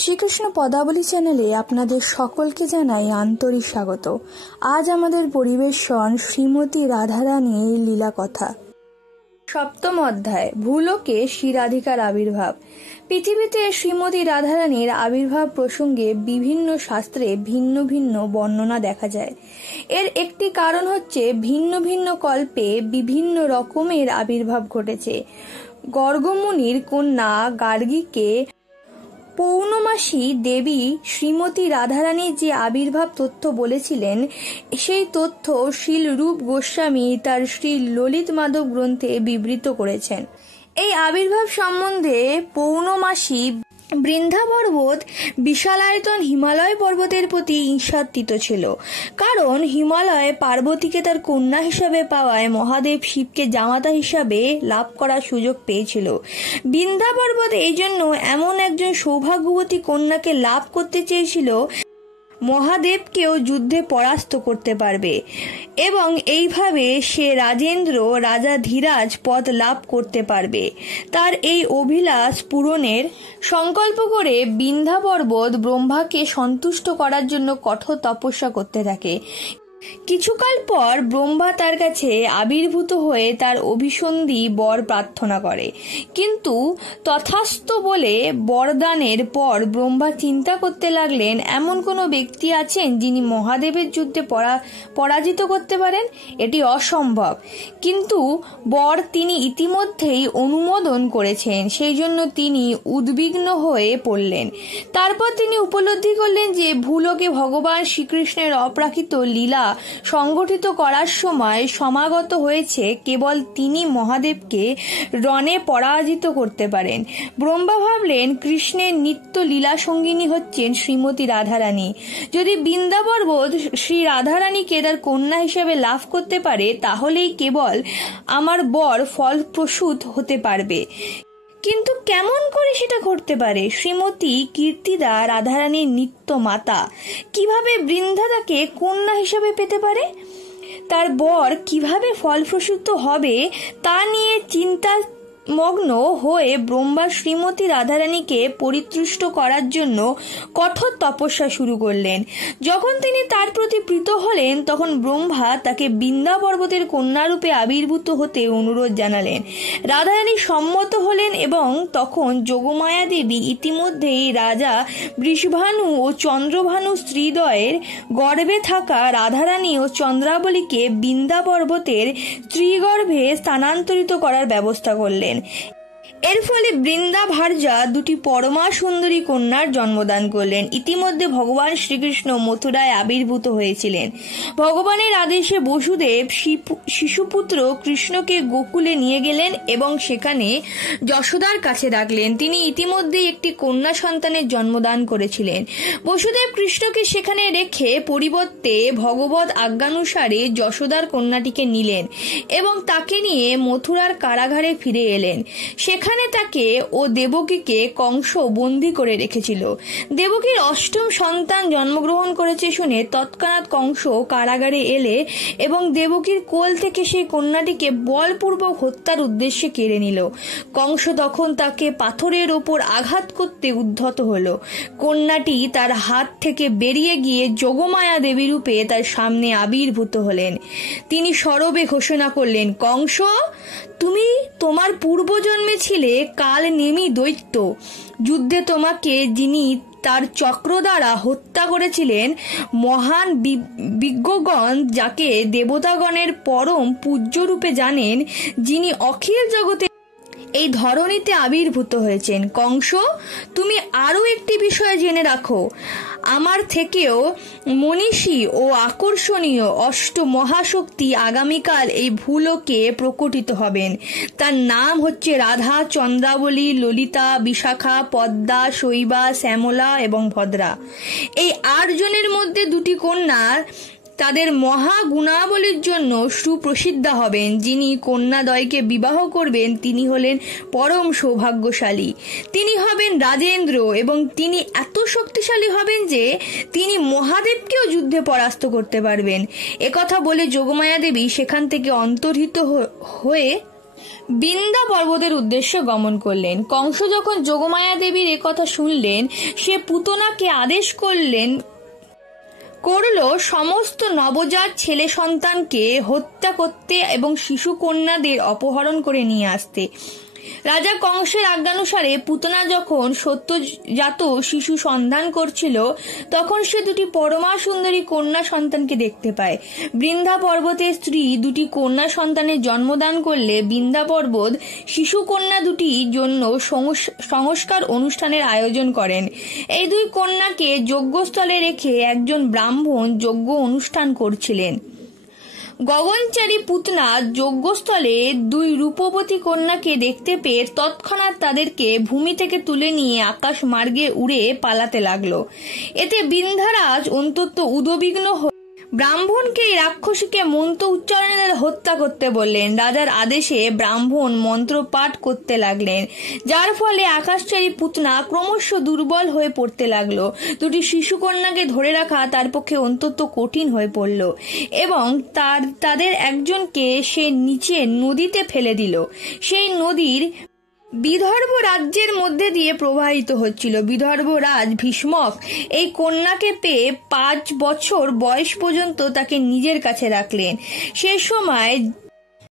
শ্রীকৃষ্ণ পদাবলী চ্যানেলে আপনাদের সকলকে জানাই আন্তরিক স্বাগত। আজ আমাদের পরিবেশন শ্রীমতী রাধারানীর লীলা কথা। সপ্তম অধ্যায়, ভূলোকে শ্রী রাধিকার আবির্ভাব। পৃথিবীতে শ্রীমতী রাধারানীর আবির্ভাব প্রসঙ্গে বিভিন্ন শাস্ত্রে ভিন্ন ভিন্ন বর্ণনা দেখা যায়। এর একটি কারণ হচ্ছে ভিন্ন ভিন্ন কল্পে বিভিন্ন রকমের আবির্ভাব ঘটেছে। গর্গমুনির কন্যা গার্গীকে পৌর্ণমাসী দেবী শ্রীমতী রাধারানীর যে আবির্ভাব তথ্য বলেছিলেন, সেই তথ্য শ্রীল রূপ গোস্বামী তার শ্রী ললিত মাধব গ্রন্থে বিবৃত করেছেন। এই আবির্ভাব সম্বন্ধে পৌর্ণমাসী বৃন্দা পর্বত বিশালায়তন হিমালয় পর্বতের প্রতি ঈর্ষান্বিত ছিল, কারণ হিমালয় পার্বতীকে তার কন্যা হিসাবে পাওয়ায় মহাদেব শিবকে জামাতা হিসাবে লাভ করার সুযোগ পেয়েছিল। বৃন্দা পর্বত এই জন্য এমন একজন সৌভাগ্যবতী কন্যাকে লাভ করতে চেয়েছিল মহাদেবকেও যুদ্ধে পরাস্ত করতে পারবে, এবং এইভাবে সে রাজেন্দ্র রাজা ধীরাজ পদ লাভ করতে পারবে। তার এই অভিলাষ পূরণের সংকল্প করে বৃন্দা পর্বত ব্রহ্মাকে সন্তুষ্ট করার জন্য কঠোর তপস্যা করতে থাকে। কিছুকাল পর ব্রহ্মা তার কাছে আবির্ভূত হয়ে তার অভিসন্ধি বর প্রার্থনা করে, কিন্তু তথাস্তু বলে বরদানের পর ব্রহ্মা চিন্তা করতে লাগলেন, এমন কোনো ব্যক্তি আছেন যিনি মহাদেবের যুদ্ধে পরাজিত করতে পারেন? এটি অসম্ভব। কিন্তু বর তিনি ইতিমধ্যেই অনুমোদন করেছেন, সেই জন্য তিনি উদ্বিগ্ন হয়ে পড়লেন। তারপর তিনি উপলব্ধি করলেন যে ভূলোকে ভগবান শ্রীকৃষ্ণের অপ্রাকৃত লীলা সংগঠিত করার সময় সমাগত হয়েছে কেবল তিনি মহাদেবকে রণে পরাজিত করতে পারেন। ব্রহ্মা ভাবলেন, কৃষ্ণের নিত্য লীলা সঙ্গিনী হচ্ছেন শ্রীমতী রাধারানী। যদি বৃন্দা পর্বত শ্রী রাধারানীকে তার কন্যা হিসেবে লাভ করতে পারে, তাহলেই কেবল আমার বর ফলপ্রসূ হতে পারবে। কিন্তু কেমন করে সেটা ঘটতে পারে? শ্রীমতী কীর্তিদা রাধারানীর নিত্য মাতা, কিভাবে বৃন্দা তাকে কন্যা হিসাবে পেতে পারে? তার বর কিভাবে ফলপ্রসূ হবে তা নিয়ে চিন্তা মগ্ন হয়ে ব্রহ্মা শ্রীমতী রাধারানীকে পরিতুষ্ট করার জন্য কঠোর তপস্যা শুরু করলেন। যখন তিনি তার প্রতি প্রীত হলেন, তখন ব্রহ্মা তাকে বৃন্দা পর্বতের কন্যারূপে আবির্ভূত হতে অনুরোধ জানালেন। রাধারানী সম্মত হলেন এবং তখন যোগমায়া দেবী ইতিমধ্যেই রাজা বৃষভানু ও চন্দ্রভানু স্ত্রীদ্বয়ের গর্ভে থাকা রাধারানী ও চন্দ্রাবলীকে বৃন্দা পর্বতের স্ত্রীগর্ভে স্থানান্তরিত করার ব্যবস্থা করলেন। এর ফলে বৃন্দা ভার্যা দুটি পরমা সুন্দরী কন্যার জন্মদান করলেন। ইতিমধ্যে ভগবান শ্রীকৃষ্ণ মথুরায় আবির্ভূত হয়েছিলেন। ভগবানের আদেশে বসুদেব শিশুপুত্র কৃষ্ণকে গোকুলে নিয়ে গেলেন এবং সেখানে যশোদার কাছে রাখলেন। তিনি ইতিমধ্যে একটি কন্যা সন্তানের জন্মদান করেছিলেন। বসুদেব কৃষ্ণকে সেখানে রেখে পরিবর্তে ভগবত আজ্ঞানুসারে যশোদার কন্যাটিকে নিলেন এবং তাকে নিয়ে মথুরার কারাগারে ফিরে এলেন। সেখানে তাকে ও দেবকীকে কংস বন্দী করে রেখেছিল। দেবকীর অষ্টম সন্তান জন্মগ্রহণ করেছে শুনে তৎক্ষণাৎ কংস কারাগারে এলে এবং দেবকীর কোল থেকে সেই কন্যাটিকে বলপূর্বক হত্যার উদ্দেশ্যে কেড়ে নিল। কংস তখন তাকে পাথরের ওপর আঘাত করতে উদ্ধত হল। কন্যাটি তার হাত থেকে বেরিয়ে গিয়ে যোগমায়া দেবী রূপে তার সামনে আবির্ভূত হলেন। তিনি সরবে ঘোষণা করলেন, কংস, তুমি তোমার পূর্বজন্মে ছিলে কাল নেমি দৈত্য। যুদ্ধে তোমাকে যিনি তার চক্র দ্বারা হত্যা করেছিলেন, মহান বিজ্ঞগণ যাকে দেবতাগণের পরম পূজ্য রূপে জানেন, যিনি অখিল জগতে এই ধরণীতে আবির্ভূত হয়েছেন। কংস, তুমি আরো একটি বিষয় জেনে রাখো, আমার থেকেও মনীষী ও আকর্ষণীয় অষ্ট মহাশক্তি আগামীকাল এই ভূলোকে প্রকটিত হবেন। তার নাম হচ্ছে রাধা, চন্দ্রাবলী, ললিতা, বিশাখা, পদ্মা, শৈবা, শ্যামলা এবং ভদ্রা। এই 8 জনের মধ্যে 2টি কন্যা তাদের মহা গুণাবলীর জন্য সুপ্রসিদ্ধা হবেন। যিনি কন্যাদ্বয়কে বিবাহ করবেন তিনি হলেন পরম সৌভাগ্যশালী। তিনি হবেন রাজেন্দ্র এবং তিনি এত শক্তিশালী হবেন যে তিনি মহাদেবকেও যুদ্ধে পরাস্ত করতে পারবেন। একথা বলে যোগমায়া দেবী সেখান থেকে অন্তর্হিত হয়ে বিন্ধ্যা পর্বতের উদ্দেশ্যে গমন করলেন। কংস যখন যোগমায়া দেবীর একথা শুনলেন, সে পুতনাকে আদেশ করল সমস্ত নবজাত ছেলে সন্তানকে হত্যা করতে এবং শিশু কন্যাদের অপহরণ করে নিয়ে আসতে। রাজা কংসের আজ্ঞানুসারে পুতনা যখন সদ্যজাত শিশু সন্ধান করছিল, তখন সে দুটি পরমা সুন্দরী কন্যা সন্তানকে দেখতে পায়। বিন্ধ্যা পর্বতের স্ত্রী দুটি কন্যা সন্তানের জন্মদান করলে বিন্ধ্যা পর্বত শিশু কন্যা দুটির জন্য সংস্কার অনুষ্ঠানের আয়োজন করেন। এই দুই কন্যাকে যজ্ঞস্থলে রেখে একজন ব্রাহ্মণ যজ্ঞ অনুষ্ঠান করছিলেন। গগনচারী পুতনা যজ্ঞস্থলে দুই রূপবতী কন্যাকে দেখতে পেয়ে তৎক্ষণাৎ তাদেরকে ভূমি থেকে তুলে নিয়ে আকাশ মার্গে উড়ে পালাতে লাগলো। এতে বিন্ধ্যারাজ অত্যন্ত উদ্বিগ্ন ব্রাহ্মণকে এই রাক্ষসীকে মন্ত্র উচ্চারণে হত্যা করতে বললেন। রাজার আদেশে ব্রাহ্মণ মন্ত্র পাঠ করতে লাগলেন, যার ফলে আকাশচারী পুতনা ক্রমশ দুর্বল হয়ে পড়তে লাগলো। দুটি শিশু কন্যাকে ধরে রাখা তার পক্ষে অত্যন্ত কঠিন হয়ে পড়ল এবং তাদের একজনকে সে নিচে নদীতে ফেলে দিল। সেই নদীর বিদর্ভ রাজ্যের মধ্যে দিয়ে প্রবাহিত হচ্ছিল। বিদর্ভ রাজ ভীষ্মক এই কন্যাকে পেয়ে 5 বছর বয়স পর্যন্ত তাকে নিজের কাছে রাখলেন। সে সময়